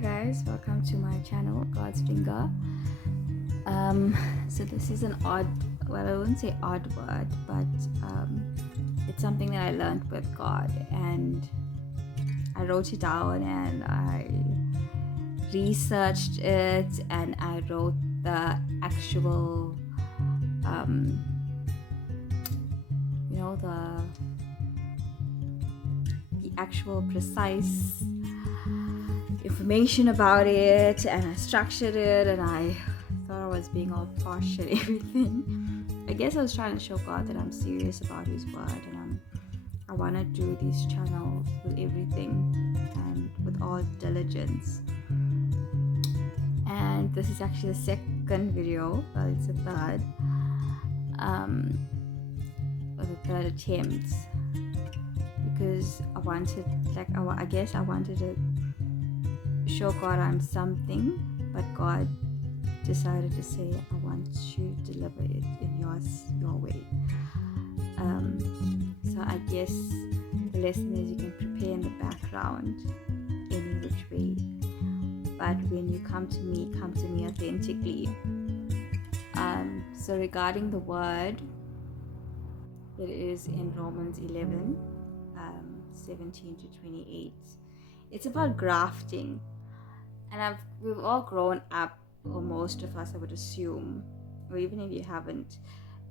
guys, welcome to my channel, God's Finger. So this is an odd, well, I wouldn't say odd word, but it's something that I learned with God, and I wrote it down and I researched it, and I wrote the actual the actual precise information about it, and I structured it, and I thought I was being all posh and everything. I guess I was trying to show God that I'm serious about His word, and I want to do these channels with everything and with all diligence. And this is actually the second video, well, it's the third, or the third attempt, because I wanted, I guess I wanted to show God I'm something, but God decided to say, I want you to deliver it in your way. So I guess the lesson is you can prepare in the background any which way, but when you come to me authentically. So regarding the word, it is in Romans 11, 17 to 28. It's about grafting. And we've all grown up, or most of us, I would assume, or even if you haven't,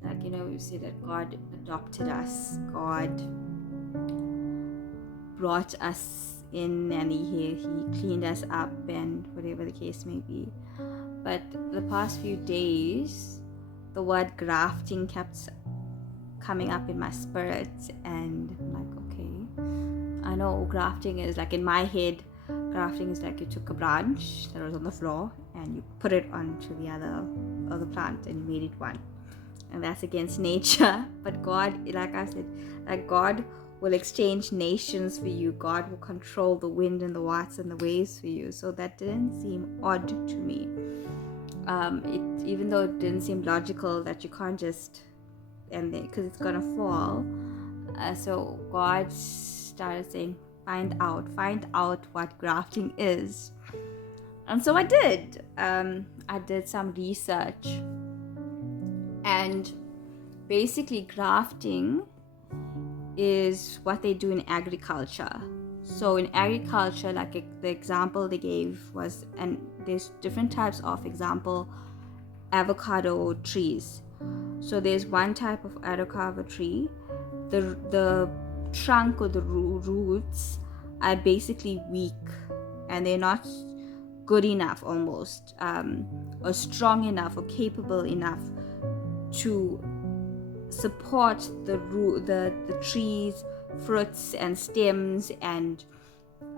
we say that God adopted us, God brought us in, and he cleaned us up, and whatever the case may be. But the past few days, the word grafting kept coming up in my spirit, and I'm like, okay, I know grafting is in my head. Grafting is like you took a branch that was on the floor and you put it onto the other plant and you made it one, and that's against nature. But God, like I said, God will exchange nations for you. God will control the wind and the waters and the waves for you. So that didn't seem odd to me. Even though it didn't seem logical that you can't just end it because it's gonna fall. So God started saying, find out what grafting is. And so I did. I did some research, and basically grafting is what they do in agriculture. So in agriculture, the example they gave was, and there's different types of example, avocado trees. So there's one type of avocado tree, the trunk or the roots are basically weak, and they're not good enough almost, or strong enough or capable enough to support the trees, fruits and stems and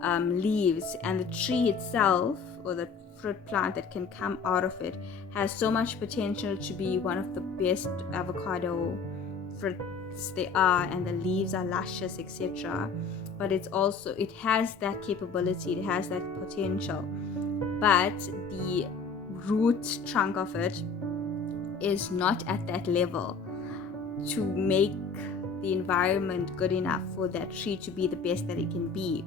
leaves. And the tree itself, or the fruit plant that can come out of it, has so much potential to be one of the best avocado fruits they are, and the leaves are luscious, etc. But it has that capability, it has that potential, but the root trunk of it is not at that level to make the environment good enough for that tree to be the best that it can be.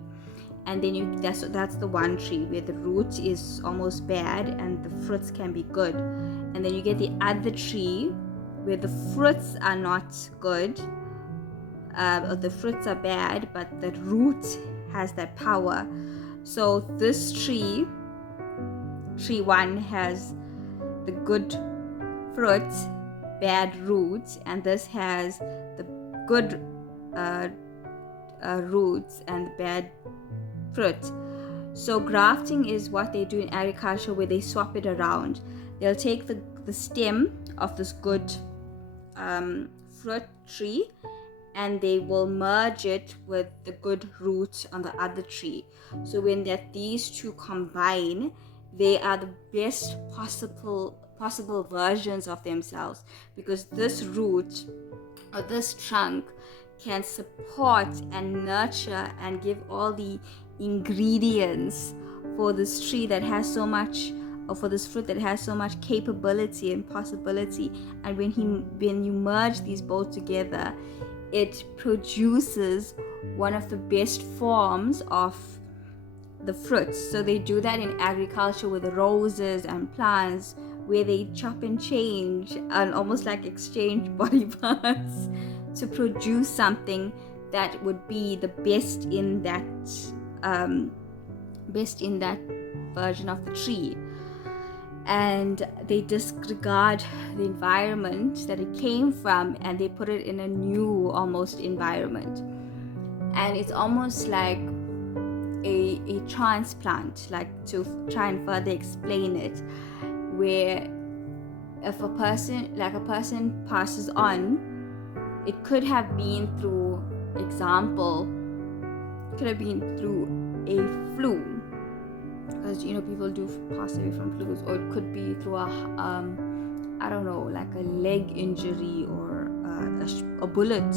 And then that's the one tree where the root is almost bad and the fruits can be good. And then you get the other tree where the fruits are not good, or the fruits are bad, but the root has that power. So this tree one, has the good fruit, bad roots, and this has the good roots and bad fruit. So grafting is what they do in agriculture, where they swap it around. They'll take the stem of this good fruit tree, and they will merge it with the good root on the other tree. So when these two combine, they are the best possible versions of themselves, because this root or this trunk can support and nurture and give all the ingredients for this tree that has so much, or for this fruit that has so much capability and possibility. And when you merge these both together, it produces one of the best forms of the fruits. So they do that in agriculture with the roses and plants, where they chop and change and almost like exchange body parts to produce something that would be the best in that version of the tree. And they disregard the environment that it came from, and they put it in a new almost environment. And it's almost like a transplant, like, to try and further explain it, where if a person passes on, it could have been through a flu, because people do pass away from flus, or it could be through like a leg injury or a bullet.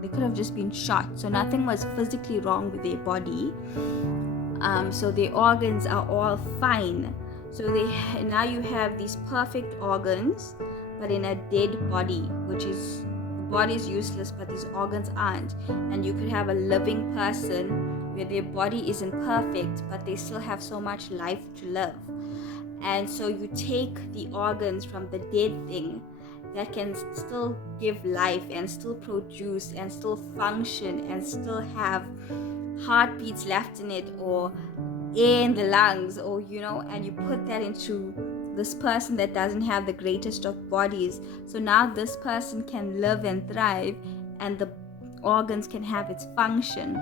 They could have just been shot, so nothing was physically wrong with their body. So their organs are all fine. So now you have these perfect organs, but in a dead body, which is, the body is useless, but these organs aren't. And you could have a living person where their body isn't perfect, but they still have so much life to live. And so you take the organs from the dead thing that can still give life and still produce and still function and still have heartbeats left in it, or air in the lungs, or and you put that into this person that doesn't have the greatest of bodies. So now this person can live and thrive, and the organs can have its function.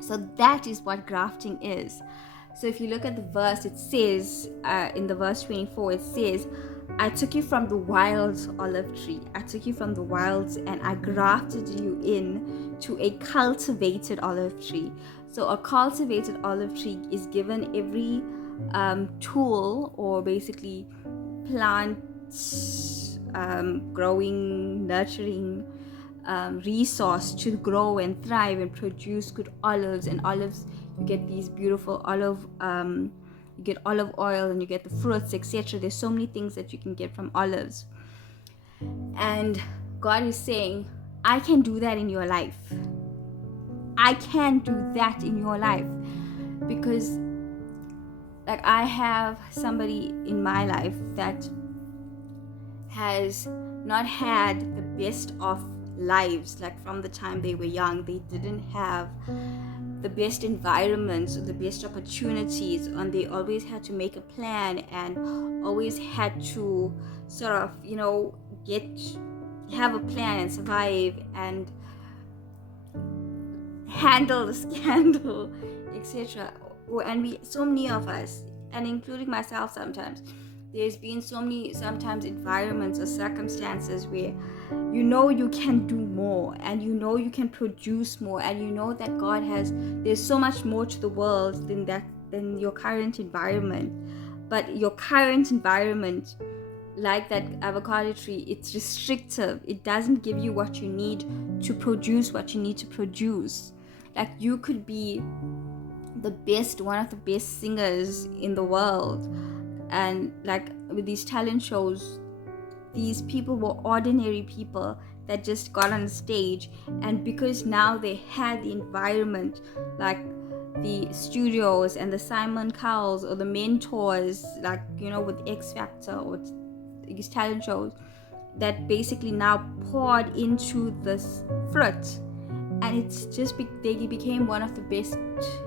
So that is what grafting is. So if you look at the verse, it says in the verse 24, it says, I took you from the wild olive tree. I took you from the wilds, and I grafted you in to a cultivated olive tree. So a cultivated olive tree is given every tool, or basically plant growing, nurturing resource to grow and thrive and produce good olives. And olives, you get these beautiful you get olive oil, and you get the fruits, etc. There's so many things that you can get from olives. And God is saying, I can do that in your life. I can do that in your life, because like, I have somebody in my life that has not had the best of lives. Like, from the time they were young, they didn't have the best environments or the best opportunities, and they always had to make a plan and always had to sort of have a plan and survive and handle the scandal, etc. And so many of us, and including myself sometimes, there's been so many sometimes environments or circumstances where you can do more, and you can produce more, and that there's so much more to the world than your current environment. But your current environment, like that avocado tree, it's restrictive. It doesn't give you what you need to produce what you need to produce. Like, you could be one of the best singers in the world, and like with these talent shows, these people were ordinary people that just got on the stage, and because now they had the environment, like the studios and the Simon Cowells or the mentors, like with X Factor or these talent shows, that basically now poured into this fruit, and it's just they became one of the best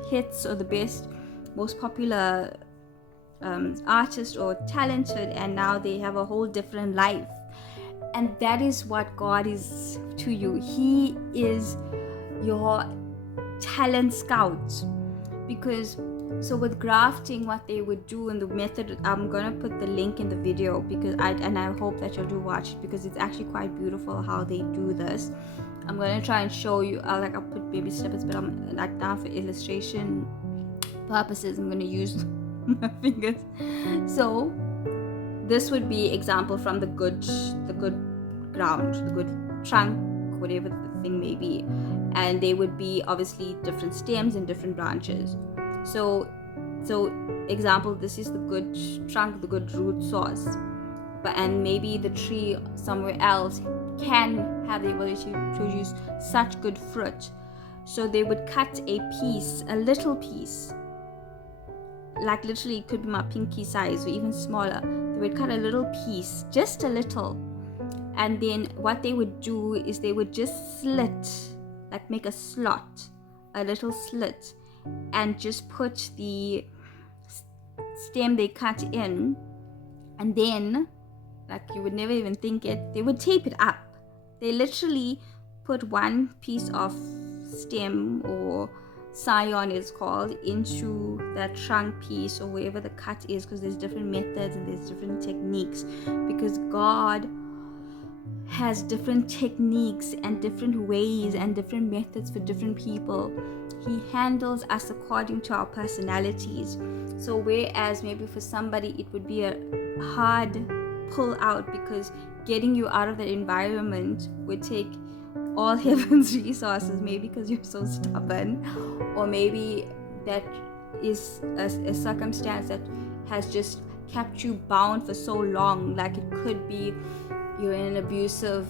hits, or the best, most popular artist or talented, and now they have a whole different life. And that is what God is to you. He is your talent scout. Because so with grafting, what they would do in the method, I'm gonna put the link in the video, because I hope that you'll do watch it, because it's actually quite beautiful how they do this. I'm gonna try and show you. I'll put baby snippets, but I'm like, now for illustration purposes, I'm gonna use my fingers. So this would be example from the good ground, the good trunk, whatever the thing may be, and they would be obviously different stems and different branches. So example, this is the good trunk, the good root source, and maybe the tree somewhere else can have the ability to produce such good fruit. So they would cut a little piece like literally it could be my pinky size or even smaller. They would cut a little piece, just a little, and then what they would do is they would just slit, like make a slot, a little slit, and just put the stem they cut in, and then, like you would never even think it, they would tape it up. They literally put one piece of stem, or scion is called, into that trunk piece or wherever the cut is, because there's different methods and there's different techniques, because God has different techniques and different ways and different methods for different people. He handles us according to our personalities. So whereas maybe for somebody it would be a hard pull out, because getting you out of that environment would take all heaven's resources, maybe because you're so stubborn, or maybe that is a circumstance that has just kept you bound for so long. Like it could be you're in an abusive,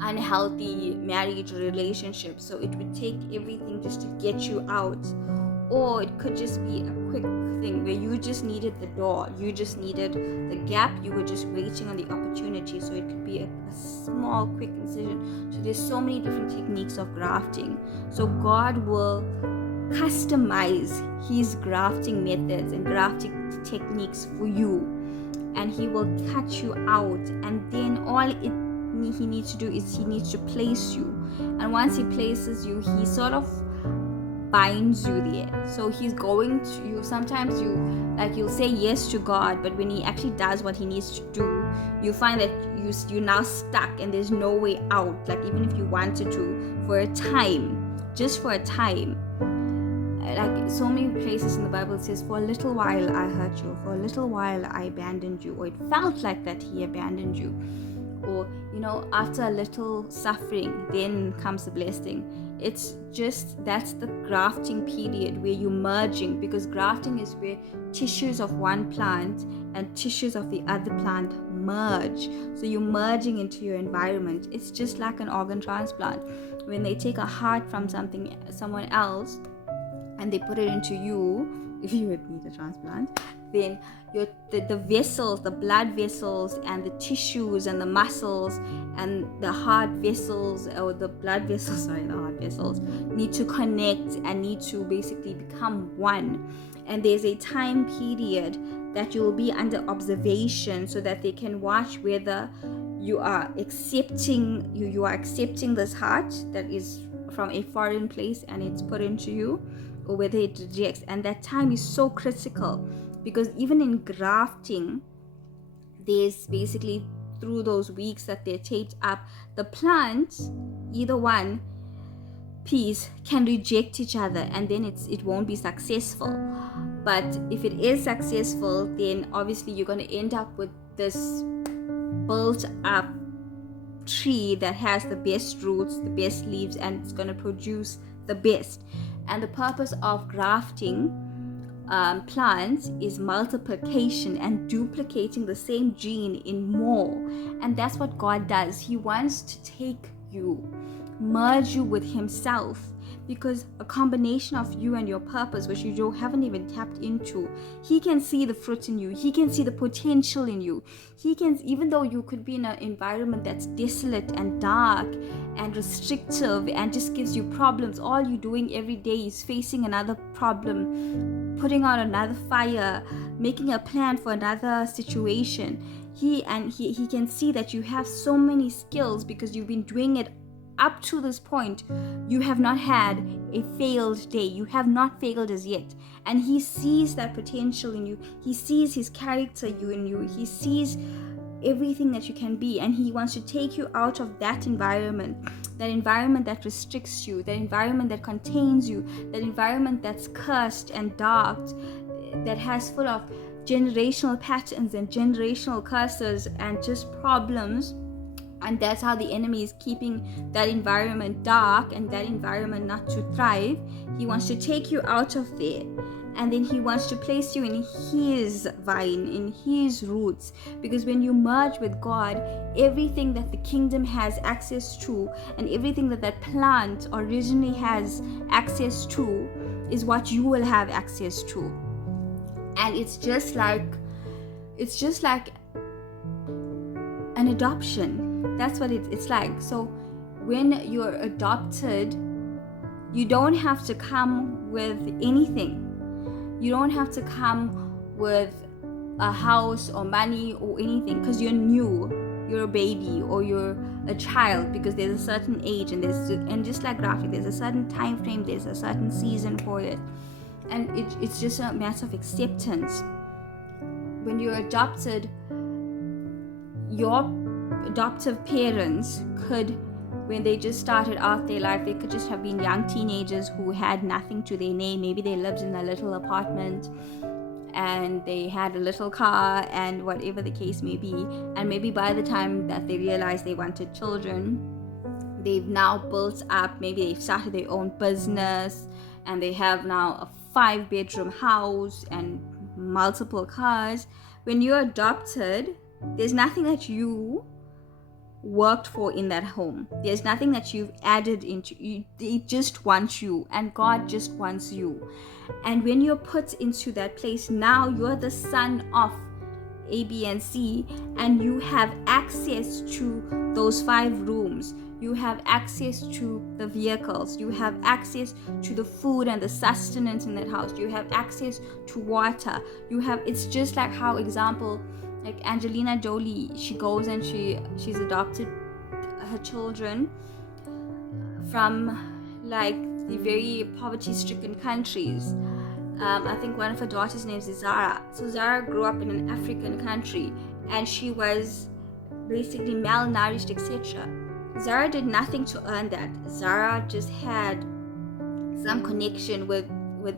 unhealthy marriage or relationship, so it would take everything just to get you out. Or it could just be a quick thing where you just needed the door, you just needed the gap, you were just waiting on the opportunity. So it could be a small quick incision. So there's so many different techniques of grafting. So God will customize his grafting methods and grafting techniques for you, and he will cut you out, and then all he needs to do is he needs to place you. And once he places you, he sort of binds you there. So he's going to you, sometimes you'll say yes to God, but when he actually does what he needs to do, you find that you're now stuck and there's no way out. Like even if you wanted to, for a time, just for a time, like so many places in the Bible, it says, for a little while I hurt you, for a little while I abandoned you, or it felt like that he abandoned you, or after a little suffering then comes the blessing. It's just, that's the grafting period where you're merging, because grafting is where tissues of one plant and tissues of the other plant merge. So you're merging into your environment. It's just like an organ transplant. When they take a heart from someone else and they put it into you, if you would need a transplant, then the vessels, the blood vessels and the tissues and the muscles and the heart vessels, or the blood vessels, the heart vessels, need to connect and need to basically become one. And there's a time period that you will be under observation, so that they can watch whether you are accepting this heart that is from a foreign place and it's put into you, or whether it rejects. And that time is so critical, because even in grafting, there's basically, through those weeks that they're taped up, the plants, either one piece can reject each other, and then it won't be successful. But if it is successful, then obviously you're going to end up with this built up tree that has the best roots, the best leaves, and it's going to produce the best. And the purpose of grafting plants is multiplication and duplicating the same gene in more. And that's what God does. He wants to take you, merge you with himself, because a combination of you and your purpose, which you haven't even tapped into, he can see the fruit in you, he can see the potential in you. He can, even though you could be in an environment that's desolate and dark and restrictive and just gives you problems, all you're doing every day is facing another problem, putting out another fire, making a plan for another situation. He can see that you have so many skills, because you've been doing it up to this point. You have not had a failed day. You have not failed as yet. And he sees that potential in you. He sees his character in you. He sees everything that you can be. And he wants to take you out of that environment that restricts you, that environment that contains you, that environment that's cursed and dark, that has full of generational patterns and generational curses and just problems. And that's how the enemy is keeping that environment dark and that environment not to thrive. He wants to take you out of there, and then he wants to place you in his vine, in his roots. Because when you merge with God, everything that the kingdom has access to and everything that plant originally has access to is what you will have access to. And it's just like an adoption. That's what it's like. So when you're adopted, you don't have to come with anything. You don't have to come with a house or money or anything, because you're new. You're a baby or you're a child, because there's a certain age, and just like grafting, there's a certain time frame, there's a certain season for it, and it's just a matter of acceptance. When you're adopted, your adoptive parents could, when they just started out their life, they could just have been young teenagers who had nothing to their name. Maybe they lived in a little apartment and they had a little car and whatever the case may be, and maybe by the time that they realized they wanted children, they've now built up, maybe they've started their own business and they have now a 5-bedroom house and multiple cars. When you're adopted, there's nothing that you worked for in that home. There's nothing that you've added into you. They just want you, and God just wants you. And when you're put into that place, now you're the son of A, B, and C, and you have access to those 5 rooms. You have access to the vehicles. You have access to the food and the sustenance in that house. You have access to water. It's just like how, example, like Angelina Jolie, she goes and she's adopted her children from like the very poverty-stricken countries. I think one of her daughters' names is Zara. So Zara grew up in an African country and she was basically malnourished, etc. Zara did nothing to earn that. Zara just had some connection with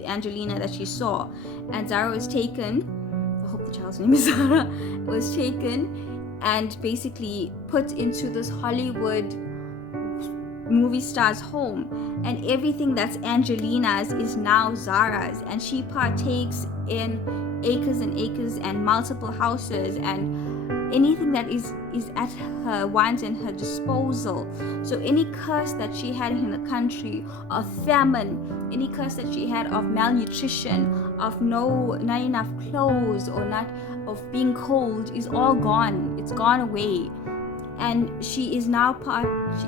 Angelina that she saw, and Zara was taken. I hope the child's name is Zara. Was taken and basically put into this Hollywood movie star's home, and everything that's Angelina's is now Zara's, and she partakes in acres and acres and multiple houses and anything that is at her want and her disposal. So any curse that she had in the country of famine, any curse that she had of malnutrition, of not enough clothes, or not of being cold, is all gone. It's gone away. And she is now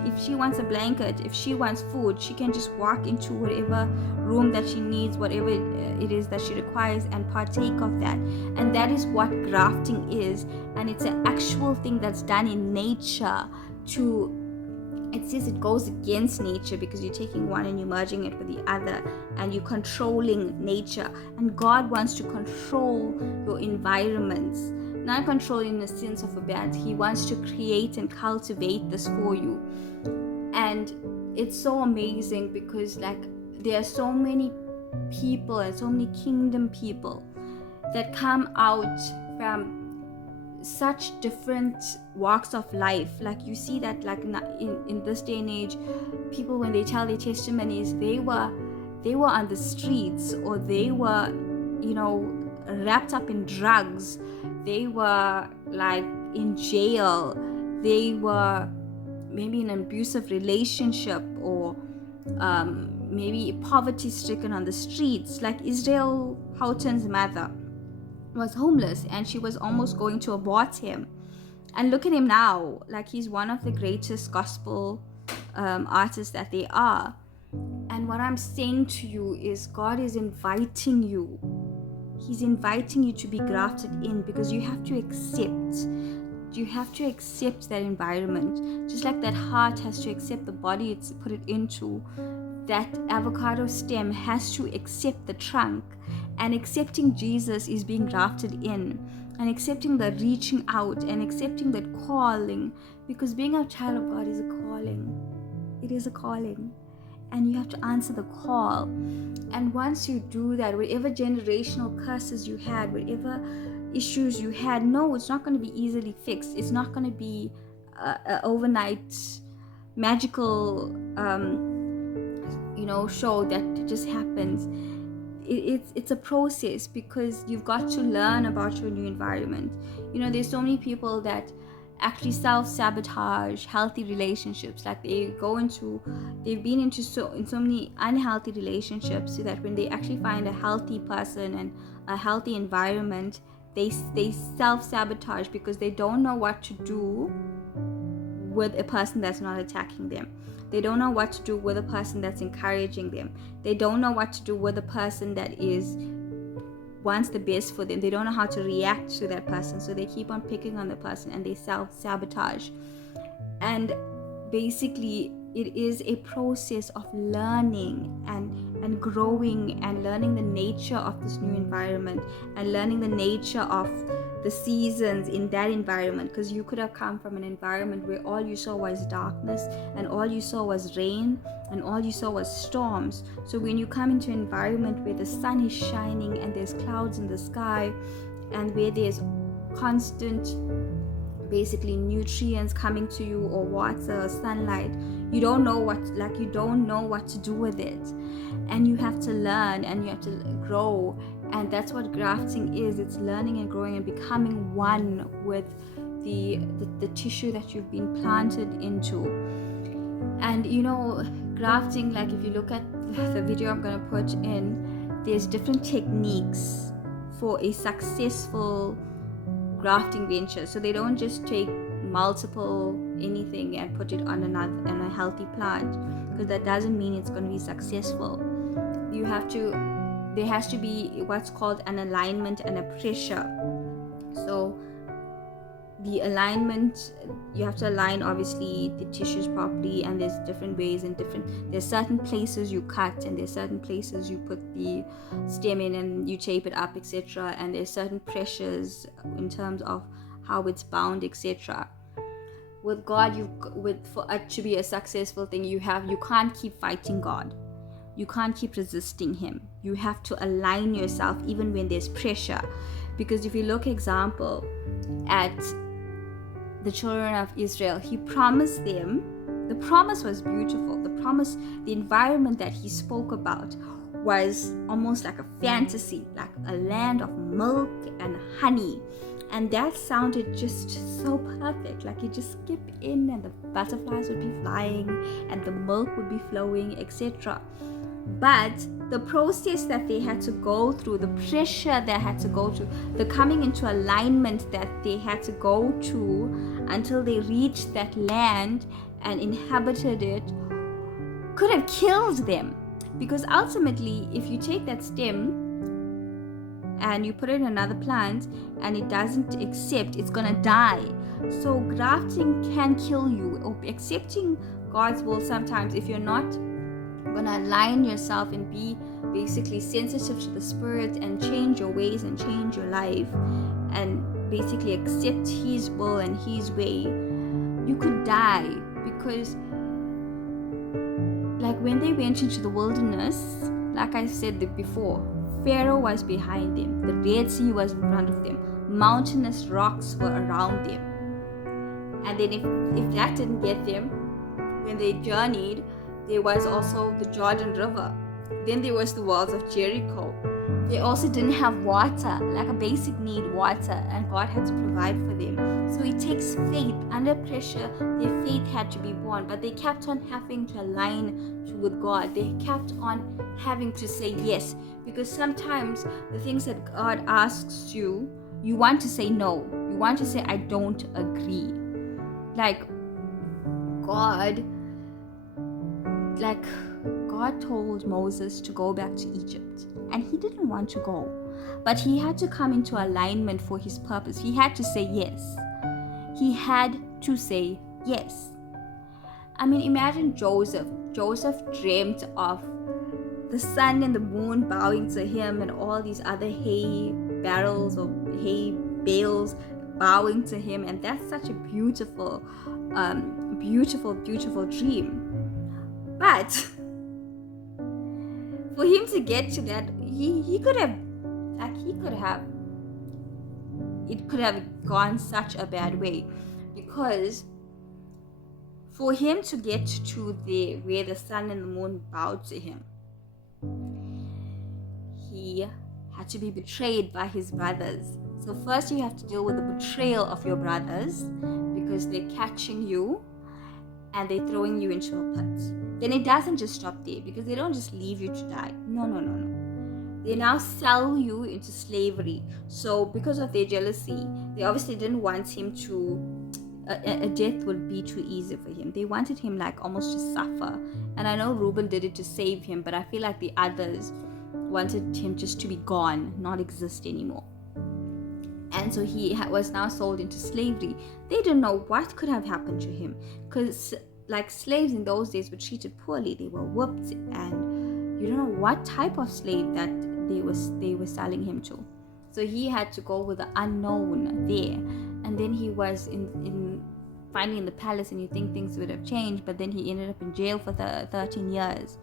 if she wants a blanket, if she wants food, she can just walk into whatever room that she needs, whatever it is that she requires, and partake of that. And that is what grafting is. And it's an actual thing that's done in nature. It says it goes against nature, because you're taking one and you're merging it with the other, and you're controlling nature. And God wants to control your environments. Not control in the sense of a bad. He wants to create and cultivate this for you. And it's so amazing, because like there are so many people and so many kingdom people that come out from such different walks of life. Like you see that like in this day and age, people, when they tell their testimonies, they were on the streets, or they were, wrapped up in drugs. They were like in jail. They were maybe in an abusive relationship, or maybe poverty stricken on the streets. Like Israel Houghton's mother was homeless and she was almost going to abort him. And look at him now. Like he's one of the greatest gospel artists that they are. And what I'm saying to you is God is inviting you. He's inviting you to be grafted in, because you have to accept. You have to accept that environment. Just like that heart has to accept the body it's put it into, that avocado stem has to accept the trunk. And accepting Jesus is being grafted in. And accepting the reaching out, and accepting that calling. Because being a child of God is a calling. It is a calling. And you have to answer the call. And once you do that, whatever generational curses you had, whatever issues you had, no, it's not going to be easily fixed. It's not going to be an overnight magical show that just happens. It's a process, because you've got to learn about your new environment. There's so many people that actually self-sabotage healthy relationships. Like they've been into so many unhealthy relationships, so that when they actually find a healthy person and a healthy environment, they self-sabotage because they don't know what to do with a person that's not attacking them. They don't know what to do with a person that's encouraging them. They don't know what to do with a person that wants the best for them. They don't know how to react to that person, so they keep on picking on the person and they self-sabotage. And basically it is a process of learning and growing and learning the nature of this new environment and learning the nature of the seasons in that environment, because you could have come from an environment where all you saw was darkness and all you saw was rain and all you saw was storms. So when you come into an environment where the sun is shining and there's clouds in the sky and where there's constant basically nutrients coming to you, or water, sunlight, you don't know what to do with it, and you have to learn and you have to grow. And that's what grafting is. It's learning and growing and becoming one with the tissue that you've been planted into. And grafting, like if you look at the video I'm going to put in, there's different techniques for a successful grafting venture. So they don't just take multiple anything and put it on a healthy plant, because that doesn't mean it's going to be successful. There has to be what's called an alignment and a pressure. So the alignment, you have to align obviously the tissues properly, and there's different ways and there's certain places you cut, and there's certain places you put the stem in and you tape it up, etc. And there's certain pressures in terms of how it's bound, etc. With God, for it to be a successful thing, you can't keep fighting God. You can't keep resisting him. You have to align yourself even when there's pressure. Because if you look, example, at the children of Israel, he promised them, the promise was beautiful. The environment that he spoke about was almost like a fantasy, like a land of milk and honey. And that sounded just so perfect. Like you just skip in and the butterflies would be flying and the milk would be flowing, etc. But the process that they had to go through, the pressure they had to go through, the coming into alignment that they had to go to until they reached that land and inhabited it, could have killed them. Because ultimately, if you take that stem and you put it in another plant and it doesn't accept, it's gonna die. So grafting can kill you, or accepting God's will sometimes, if you're not gonna align yourself and be basically sensitive to the Spirit and change your ways and change your life and basically accept his will and his way, you could die. Because like when they went into the wilderness, like I said before, Pharaoh was behind them, the Red Sea was in front of them, mountainous rocks were around them. And then if that didn't get them, when they journeyed, there was also the Jordan River. Then there was the walls of Jericho. They also didn't have water, like a basic need, water, and God had to provide for them. So it takes faith. Under pressure, their faith had to be born, but they kept on having to align with God. They kept on having to say yes, because sometimes the things that God asks you, you want to say no. You want to say, I don't agree. Like God told Moses to go back to Egypt, and he didn't want to go, but he had to come into alignment for his purpose. He had to say yes. He had to say yes. I mean, imagine Joseph. Joseph dreamt of the sun and the moon bowing to him, and all these other hay barrels or hay bales bowing to him, and that's such a beautiful dream. But for him to get to that, it could have gone such a bad way, because for him to get to where the sun and the moon bowed to him, he had to be betrayed by his brothers. So first you have to deal with the betrayal of your brothers, because they're catching you and they're throwing you into a pit. Then it doesn't just stop there, because they don't just leave you to die. No. They now sell you into slavery. So because of their jealousy, they obviously didn't want him to, a death would be too easy for him. They wanted him like almost to suffer. And I know Reuben did it to save him, but I feel like the others wanted him just to be gone, not exist anymore. And so he was now sold into slavery. They didn't know what could have happened to him, because like slaves in those days were treated poorly. They were whipped, and you don't know what type of slave that they were selling him to. So he had to go with the unknown there. And then he was in finally in the palace, and you think things would have changed, but then he ended up in jail for 13 years.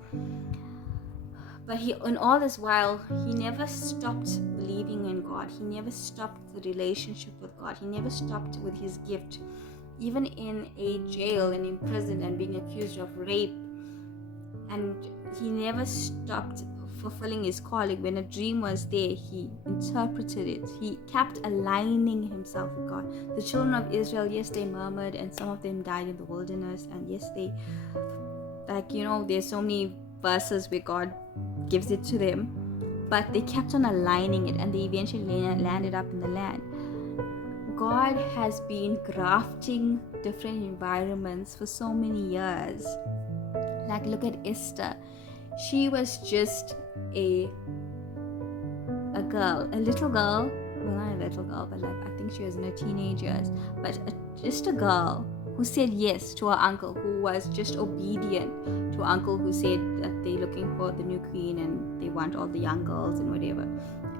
But in all this while, he never stopped believing in God. He never stopped the relationship with God. He never stopped with his gift. Even in a jail and in prison and being accused of rape, and he never stopped fulfilling his calling. When a dream was there, he interpreted it. He kept aligning himself with God. The children of Israel, yes, they murmured, and some of them died in the wilderness, and yes, they, like, there's so many verses where God gives it to them, but they kept on aligning it, and they eventually landed up in the land. God has been grafting different environments for so many years. Like, look at Esther. She was just a girl, a little girl. Well, not a little girl, but like, I think she was in her teenage years. But just a girl who said yes to her uncle, who was just obedient to her uncle, who said that they're looking for the new queen and they want all the young girls and whatever.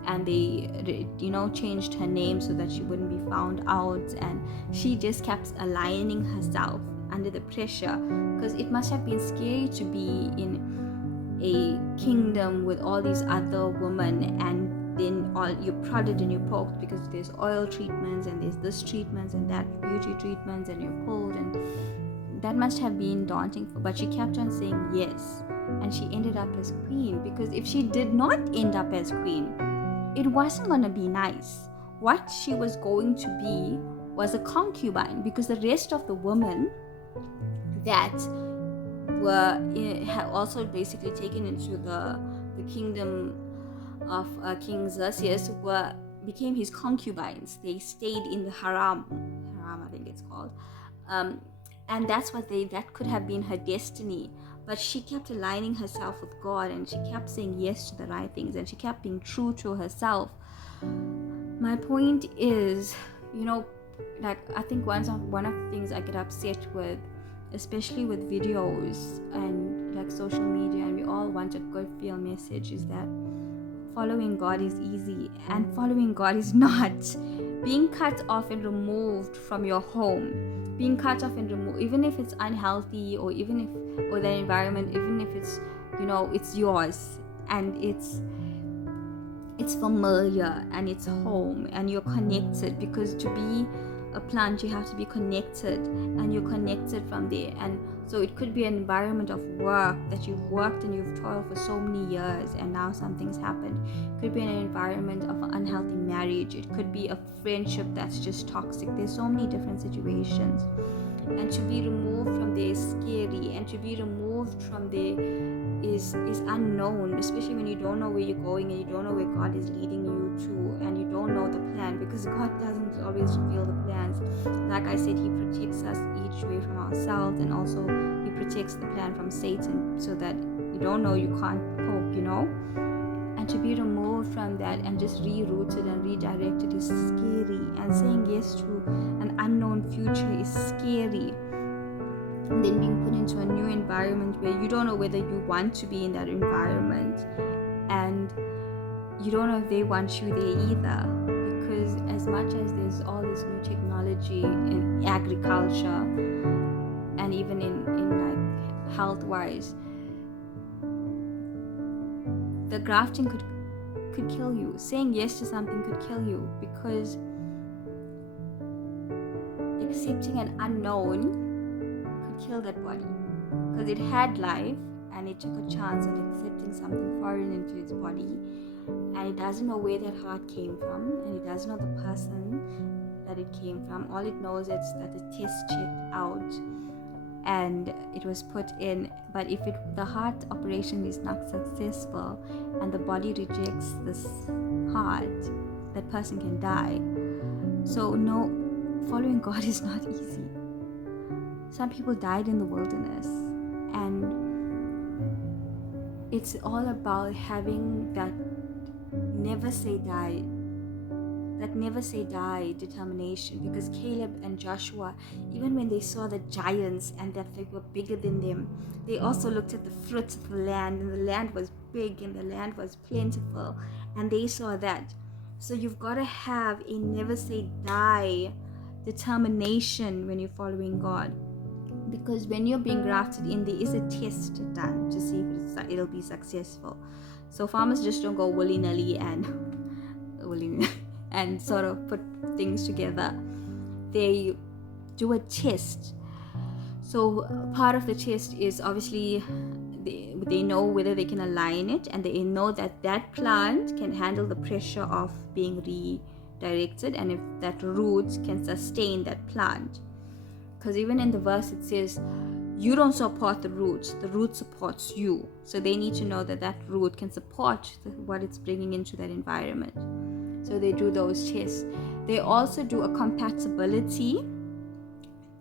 And they, changed her name so that she wouldn't be found out. And she just kept aligning herself under the pressure, because it must have been scary to be in a kingdom with all these other women, and then you're prodded and you're poked, because there's oil treatments and there's this treatments and that beauty treatments, and you're pulled, and that must have been daunting. But she kept on saying yes, and she ended up as queen. Because if she did not end up as queen, it wasn't going to be nice. What she was going to be was a concubine, because the rest of the women that were also basically taken into the kingdom of King Xerxes became his concubines. They stayed in the harem, I think it's called, and that could have been her destiny. But she kept aligning herself with God, and she kept saying yes to the right things, and she kept being true to herself. My point is, like, I think one of the things I get upset with, especially with videos and like social media, and we all want a good feel message, is that following God is easy, and following God is not. Being cut off and removed from your home, being cut off and removed, even if it's unhealthy, or the environment, even if it's it's yours, and it's familiar, and it's home, and you're connected, because to be a plant you have to be connected, and you're connected from there. And so it could be an environment of work that you've worked and you've toiled for so many years, and now something's happened. It could be an environment of an unhealthy marriage. It could be a friendship that's just toxic. There's so many different situations, and to be removed from there is scary, and to be removed from there is unknown, especially when you don't know where you're going, and you don't know where God is leading you to, and you don't know the plan, because God doesn't always reveal the plans. Like I said, he protects us each way from ourselves, and also he protects the plan from Satan, so that you don't know, you can't poke, and to be removed from that and just rerouted and redirected is scary, and saying yes to an unknown future is scary. And then being put into a new environment where you don't know whether you want to be in that environment, and you don't know if they want you there either. Because as much as there's all this new technology in agriculture, and even in like health wise, the grafting could kill you. Saying yes to something could kill you, because accepting an unknown kill that body, because it had life and it took a chance at accepting something foreign into its body, and it doesn't know where that heart came from, and it doesn't know the person that it came from. All it knows is that the test checked out and it was put in. But if the heart operation is not successful and the body rejects this heart, that person can die. So no, following God is not easy. Some people died in the wilderness, and it's all about having that never say die determination. Because Caleb and Joshua, even when they saw the giants and that they were bigger than them, they also looked at the fruits of the land, and the land was big and the land was plentiful, and they saw that. So you've got to have a never say die determination when you're following God, because when you're being grafted in, there is a test done to see if it'll be successful. So farmers just don't go willy-nilly and sort of put things together. They do a test. So part of the test is obviously they know whether they can align it, and they know that that plant can handle the pressure of being redirected, and if that root can sustain that plant. Because even in the verse it says, you don't support the root supports you. So they need to know that that root can support what it's bringing into that environment. So they do those tests. They also do a compatibility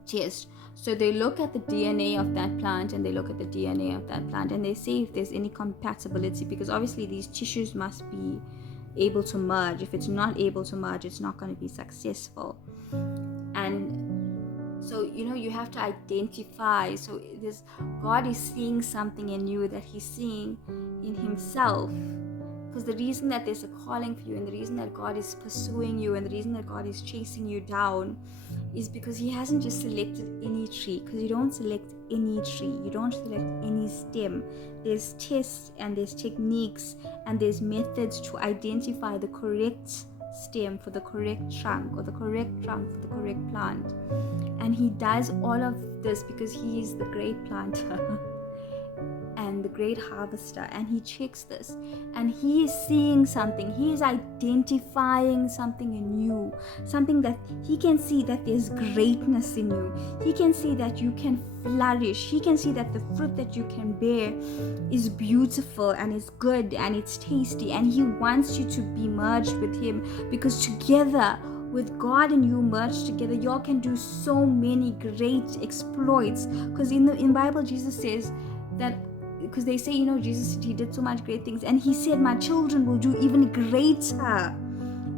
test. So they look at the DNA of that plant, and they look at the DNA of that plant, and they see if there's any compatibility, because obviously these tissues must be able to merge. If it's not able to merge, it's not going to be successful. And so, you have to identify. So God is seeing something in you that he's seeing in himself. Because the reason that there's a calling for you, and the reason that God is pursuing you, and the reason that God is chasing you down, is because he hasn't just selected any tree. Because you don't select any tree, you don't select any stem. There's tests and there's techniques and there's methods to identify the correct stem for the correct trunk, or the correct trunk for the correct plant. And he does all of this because he is the great planter and the great harvester, and he checks this, and he is seeing something. He is identifying something in you, something that he can see that there's greatness in you. He can see that you can flourish. He can see that the fruit that you can bear is beautiful and is good and it's tasty, and he wants you to be merged with him, because together with God and you merged together, y'all can do so many great exploits. Because in the Bible, Jesus says that, because they say, Jesus, he did so much great things, and he said, my children will do even greater,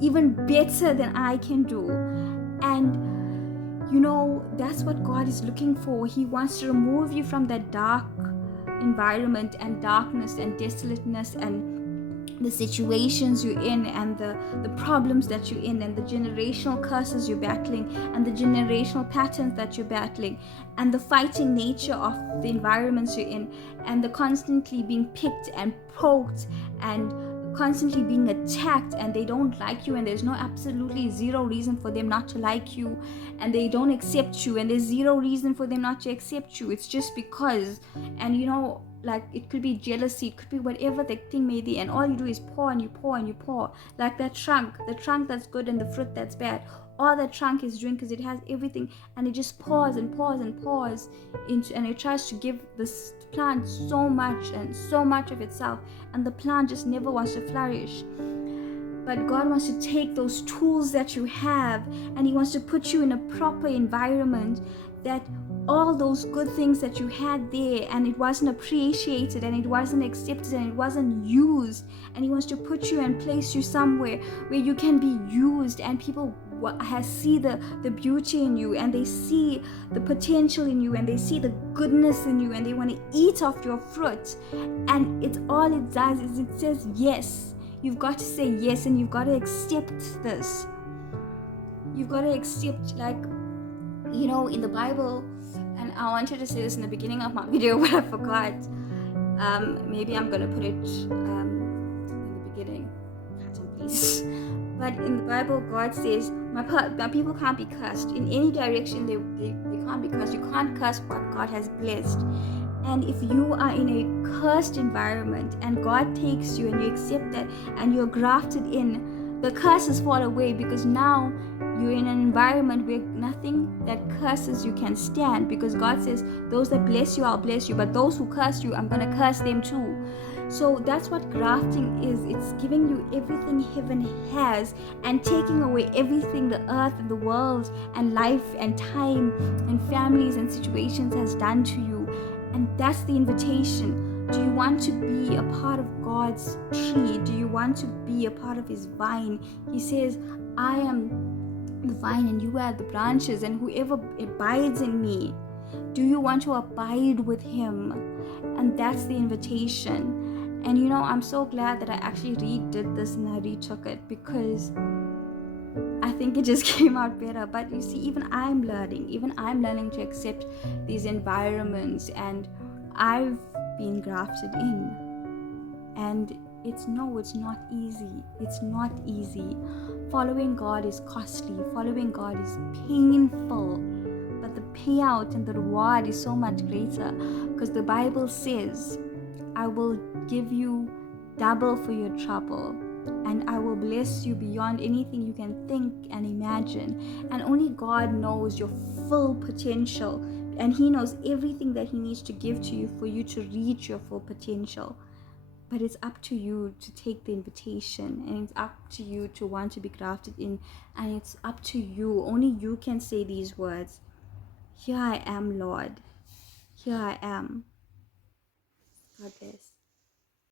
even better than I can do. And that's what God is looking for. He wants to remove you from that dark environment and darkness and desolateness and the situations you're in, and the problems that you're in, and the generational curses you're battling, and the generational patterns that you're battling, and the fighting nature of the environments you're in, and the constantly being picked and poked and constantly being attacked, and they don't like you, and there's absolutely zero reason for them not to like you, and they don't accept you, and there's zero reason for them not to accept you. It's just because. And like, it could be jealousy, it could be whatever the thing may be, and all you do is pour and you pour and you pour. Like the trunk that's good and the fruit that's bad, all the trunk is doing, because it has everything, and it just pours and pours and pours into, and it tries to give this plant so much and so much of itself, and the plant just never wants to flourish. But God wants to take those tools that you have, and he wants to put you in a proper environment, that all those good things that you had there, and it wasn't appreciated, and it wasn't accepted, and it wasn't used, and he wants to put you and place you somewhere where you can be used, and people see the beauty in you, and they see the potential in you, and they see the goodness in you, and they want to eat off your fruit. And it's all it does is it says yes. You've got to say yes, and you've got to accept this. You've got to accept, like, in the Bible, and I wanted to say this in the beginning of my video, but I forgot. Maybe I'm going to put it in the beginning. Please. But in the Bible, God says, my people can't be cursed. In any direction, they can't be cursed. You can't curse what God has blessed. And if you are in a cursed environment, and God takes you, and you accept that, and you're grafted in, the curses fall away, because now you're in an environment where nothing that curses you can stand, because God says, those that bless you, I'll bless you, but those who curse you, I'm going to curse them too. So that's what grafting is. It's giving you everything heaven has and taking away everything the earth and the world and life and time and families and situations has done to you. And that's the invitation. Do you want to be a part of God's tree? Do you want to be a part of his vine? He says, I am the vine and you are the branches, and whoever abides in me. Do you want to abide with him? And that's the invitation. And I'm so glad that I actually redid this and I retook it, because I think it just came out better. But you see, even I'm learning to accept these environments, and I've been grafted in. And it's not easy. It's not easy. Following God is costly. Following God is painful. But the payout and the reward is so much greater, because the Bible says, I will give you double for your trouble, and I will bless you beyond anything you can think and imagine. And only God knows your full potential, and he knows everything that he needs to give to you for you to reach your full potential. But it's up to you to take the invitation, and it's up to you to want to be grafted in, and it's up to you. Only you can say these words, here I am, Lord. Here I am. God bless.